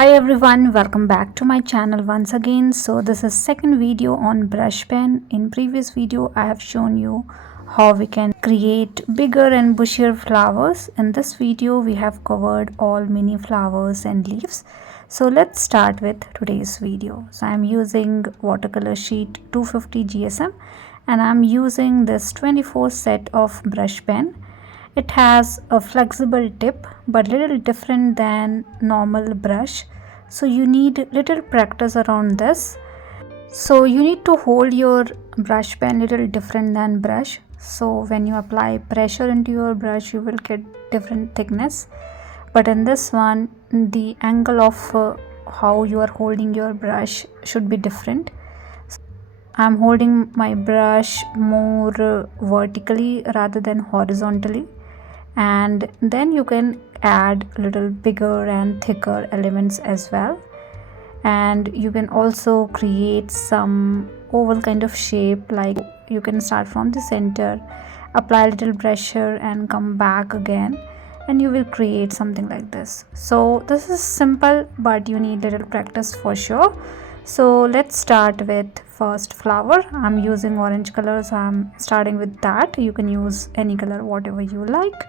Hi everyone, welcome back to my channel once again. So this is second video on brush pen. In previous video I have shown you how we can create bigger and bushier flowers. In this video we have covered all mini flowers and leaves. So let's start with today's video. So I am using watercolor sheet 250 GSM and I am using this 24 set of brush pen. It has a flexible tip but little different than normal brush, so you need little practice around this. So you need to hold your brush pen little different than brush, so when you apply pressure into your brush you will get different thickness, but in this one the angle of how you are holding your brush should be different. I'm holding my brush more vertically rather than horizontally, and then you can add little bigger and thicker elements as well, and you can also create some oval kind of shape. Like you can start from the center, apply a little pressure and come back again, and you will create something like this. So this is simple but you need little practice for sure. So let's start with first flower. I'm using orange color, so I'm starting with that. You can use any color whatever you like.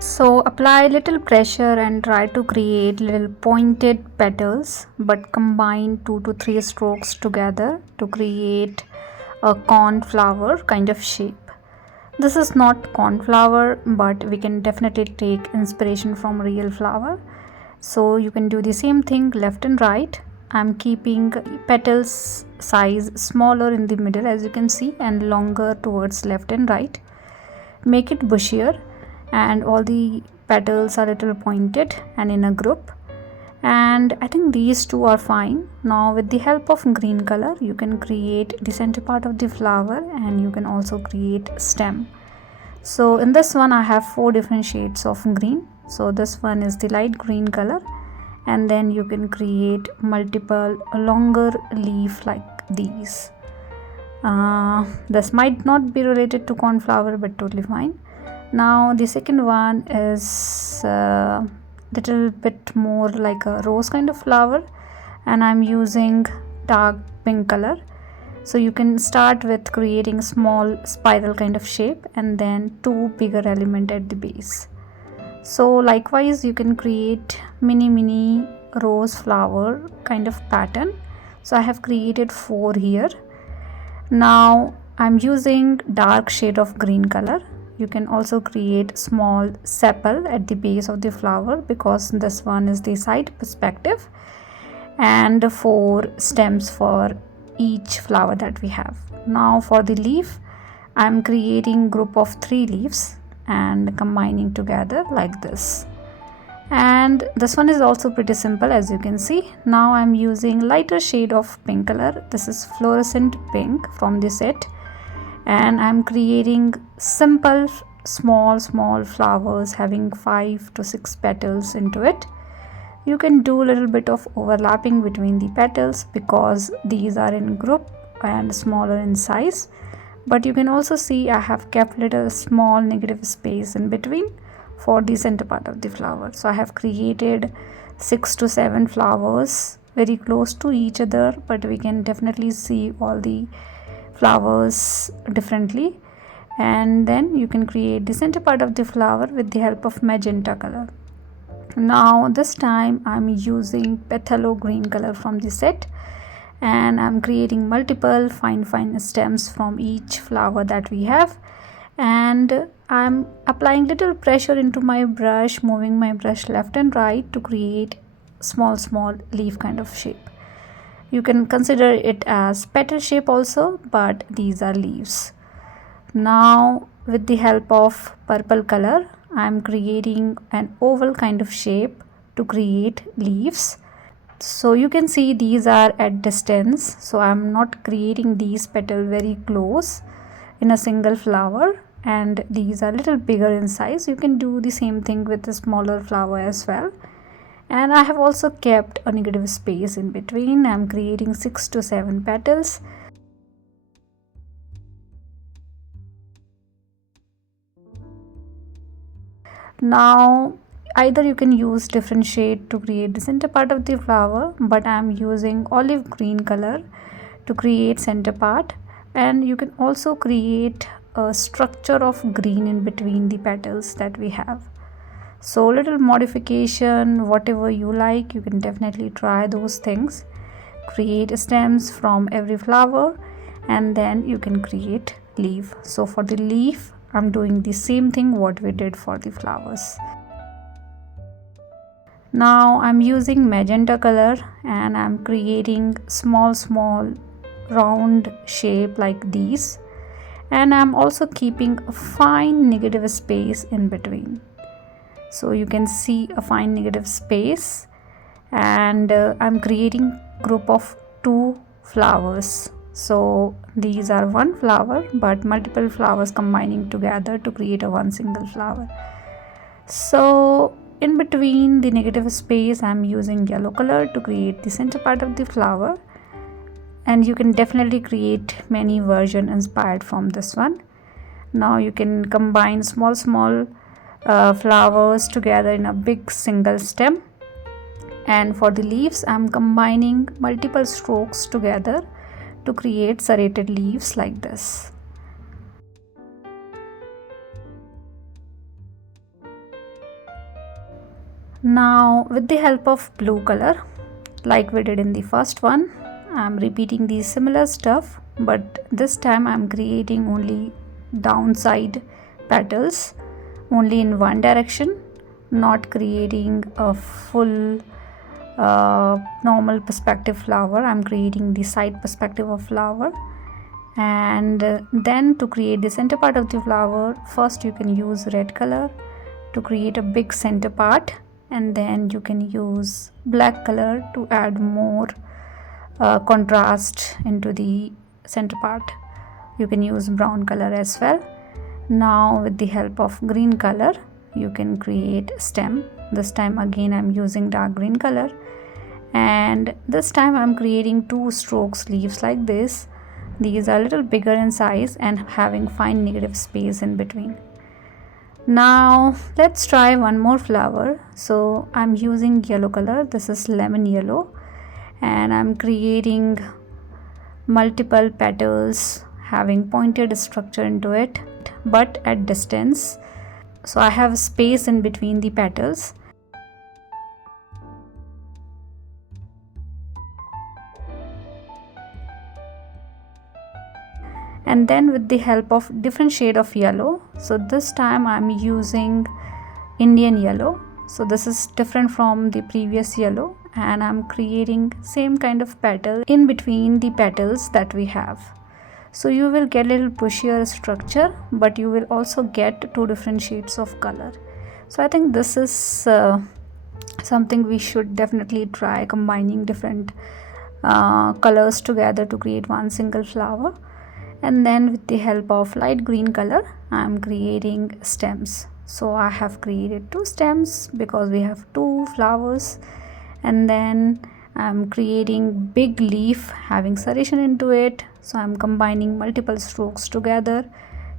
So apply little pressure and try to create little pointed petals, but combine 2 to 3 strokes together to create a cornflower kind of shape. This is not cornflower, but we can definitely take inspiration from real flower. So you can do the same thing left and right. I'm keeping petals size smaller in the middle as you can see, and longer towards left and right. Make it bushier, and all the petals are little pointed and in a group, and I think these two are fine. Now with the help of green color you can create the center part of the flower, and you can also create stem. So in this one I have 4 different shades of green. So this one is the light green color, and then you can create multiple longer leaf like these. This might not be related to cornflower, but totally fine. Now the second one is little bit more like a rose kind of flower, and I'm using dark pink color. So you can start with creating small spiral kind of shape and then 2 bigger element at the base. So likewise you can create mini rose flower kind of pattern. So I have created 4 here. Now I'm using dark shade of green color. You can also create small sepal at the base of the flower, because this one is the side perspective, and 4 stems for each flower that we have. Now for the leaf, I'm creating group of 3 leaves and combining together like this, and this one is also pretty simple as you can see. Now I'm using lighter shade of pink color. This is fluorescent pink from the set, and I'm creating simple small flowers having 5 to 6 petals into it. You can do a little bit of overlapping between the petals because these are in group and smaller in size, but you can also see I have kept little small negative space in between for the center part of the flower. So I have created 6 to 7 flowers very close to each other, but we can definitely see all the flowers differently, and then you can create the center part of the flower with the help of magenta color. Now this time I'm using Pathalo green color from the set, and I'm creating multiple fine stems from each flower that we have, and I'm applying little pressure into my brush, moving my brush left and right to create small leaf kind of shape. You can consider it as petal shape also, but these are leaves. Now with the help of purple color I'm creating an oval kind of shape to create leaves. So you can see these are at distance, so I'm not creating these petals very close in a single flower, and these are little bigger in size. You can do the same thing with the smaller flower as well, and I have also kept a negative space in between. I'm creating 6 to 7 petals. Now either you can use different shade to create the center part of the flower, but I am using olive green color to create center part. And you can also create a structure of green in between the petals that we have. So little modification, whatever you like, you can definitely try those things. Create stems from every flower, and then you can create leaf. So for the leaf, I'm doing the same thing what we did for the flowers. Now I'm using magenta color and I'm creating small round shape like these, and I'm also keeping a fine negative space in between. So you can see a fine negative space, and I'm creating group of 2 flowers. So these are one flower but multiple flowers combining together to create a one single flower. So in between the negative space, I'm using yellow color to create the center part of the flower, and you can definitely create many versions inspired from this one. Now you can combine small flowers together in a big single stem. And for the leaves, I'm combining multiple strokes together to create serrated leaves like this. Now with the help of blue color, like we did in the first one, I'm repeating the similar stuff, but this time I'm creating only downside petals, only in one direction, not creating a full normal perspective flower. I'm creating the side perspective of flower. And then to create the center part of the flower, first you can use red color to create a big center part, and then you can use black color to add more contrast into the center part. You can use brown color as well. Now with the help of green color, you can create stem. This time again I'm using dark green color, and this time I'm creating 2 strokes leaves like this. These are a little bigger in size and having fine negative space in between. Now let's try one more flower. So I'm using yellow color, this is lemon yellow, and I'm creating multiple petals having pointed structure into it, but at distance. So I have space in between the petals. And then with the help of different shade of yellow, so this time I'm using Indian yellow. So this is different from the previous yellow, and I'm creating same kind of petal in between the petals that we have. So you will get a little bushier structure, but you will also get 2 different shades of color. So I think this is something we should definitely try, combining different colors together to create one single flower. And then with the help of light green color, I'm creating stems. So I have created 2 stems because we have 2 flowers, and then I'm creating big leaf having serration into it. So I'm combining multiple strokes together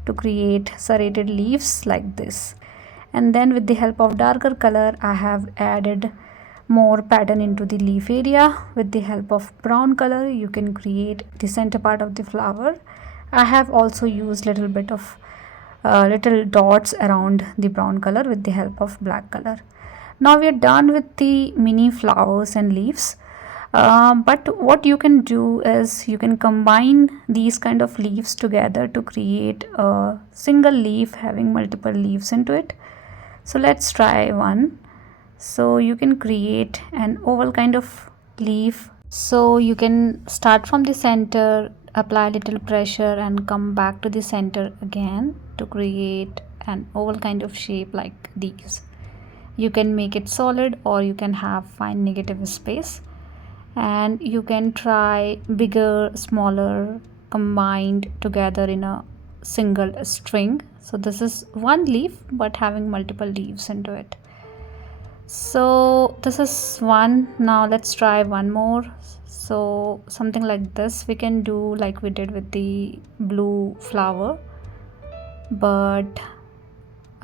to create serrated leaves like this. And then with the help of darker color, I have added more pattern into the leaf area. With the help of brown color, you can create the center part of the flower. I have also used little bit of little dots around the brown color with the help of black color. Now we are done with the mini flowers and leaves. But what you can do is you can combine these kind of leaves together to create a single leaf having multiple leaves into it. So let's try one. So you can create an oval kind of leaf. So you can start from the center, apply little pressure and come back to the center again to create an oval kind of shape like these. You can make it solid or you can have fine negative space, and you can try bigger, smaller combined together in a single string. So this is one leaf but having multiple leaves into it. So this is one. Now let's try one more. So something like this we can do, like we did with the blue flower, but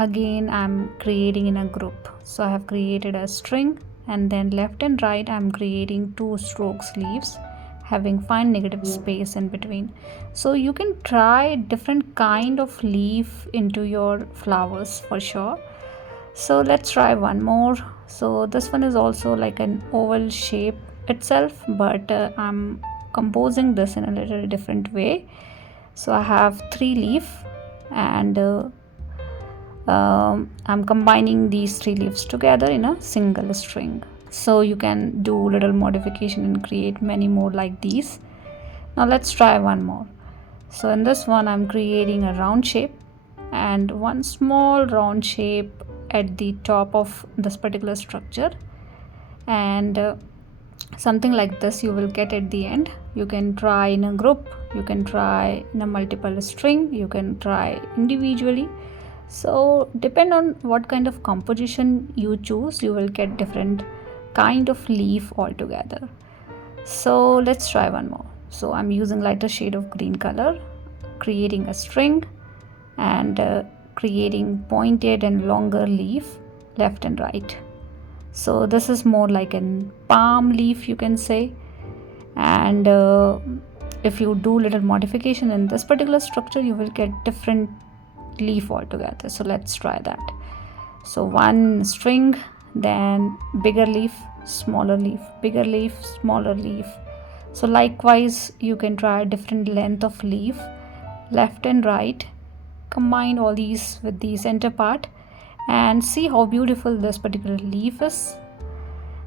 again I'm creating in a group. So I have created a string, and then left and right I'm creating 2 strokes leaves having fine negative space in between. So you can try different kind of leaf into your flowers for sure. So let's try one more. So this one is also like an oval shape itself, but I'm composing this in a little different way. So I have 3 leaf, and I'm combining these 3 leaves together in a single string. So you can do little modification and create many more like these. Now let's try one more. So in this one I'm creating a round shape, and one small round shape at the top of this particular structure, and something like this you will get at the end. You can try in a group, you can try in a multiple string, you can try individually. So depend on what kind of composition you choose, you will get different kind of leaf altogether. So let's try one more. So I'm using lighter shade of green color, creating a string, and creating pointed and longer leaf left and right. So this is more like an palm leaf, you can say. And if you do little modification in this particular structure, you will get different leaf altogether. So let's try that. So one string, then bigger leaf, smaller leaf, bigger leaf, smaller leaf. So likewise you can try different length of leaf left and right, combine all these with the center part, and see how beautiful this particular leaf is.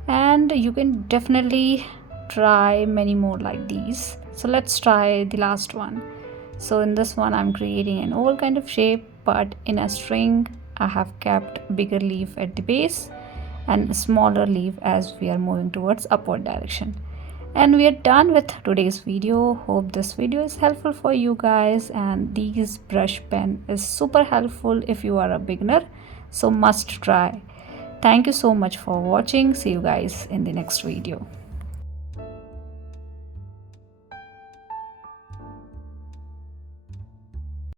And you can definitely try many more like these. So let's try the last one. So in this one I'm creating an oval kind of shape, but in a string I have kept bigger leaf at the base and smaller leaf as we are moving towards upward direction. And we are done with today's video. Hope this video is helpful for you guys, and these brush pen is super helpful if you are a beginner, so must try. Thank you so much for watching. See you guys in the next video.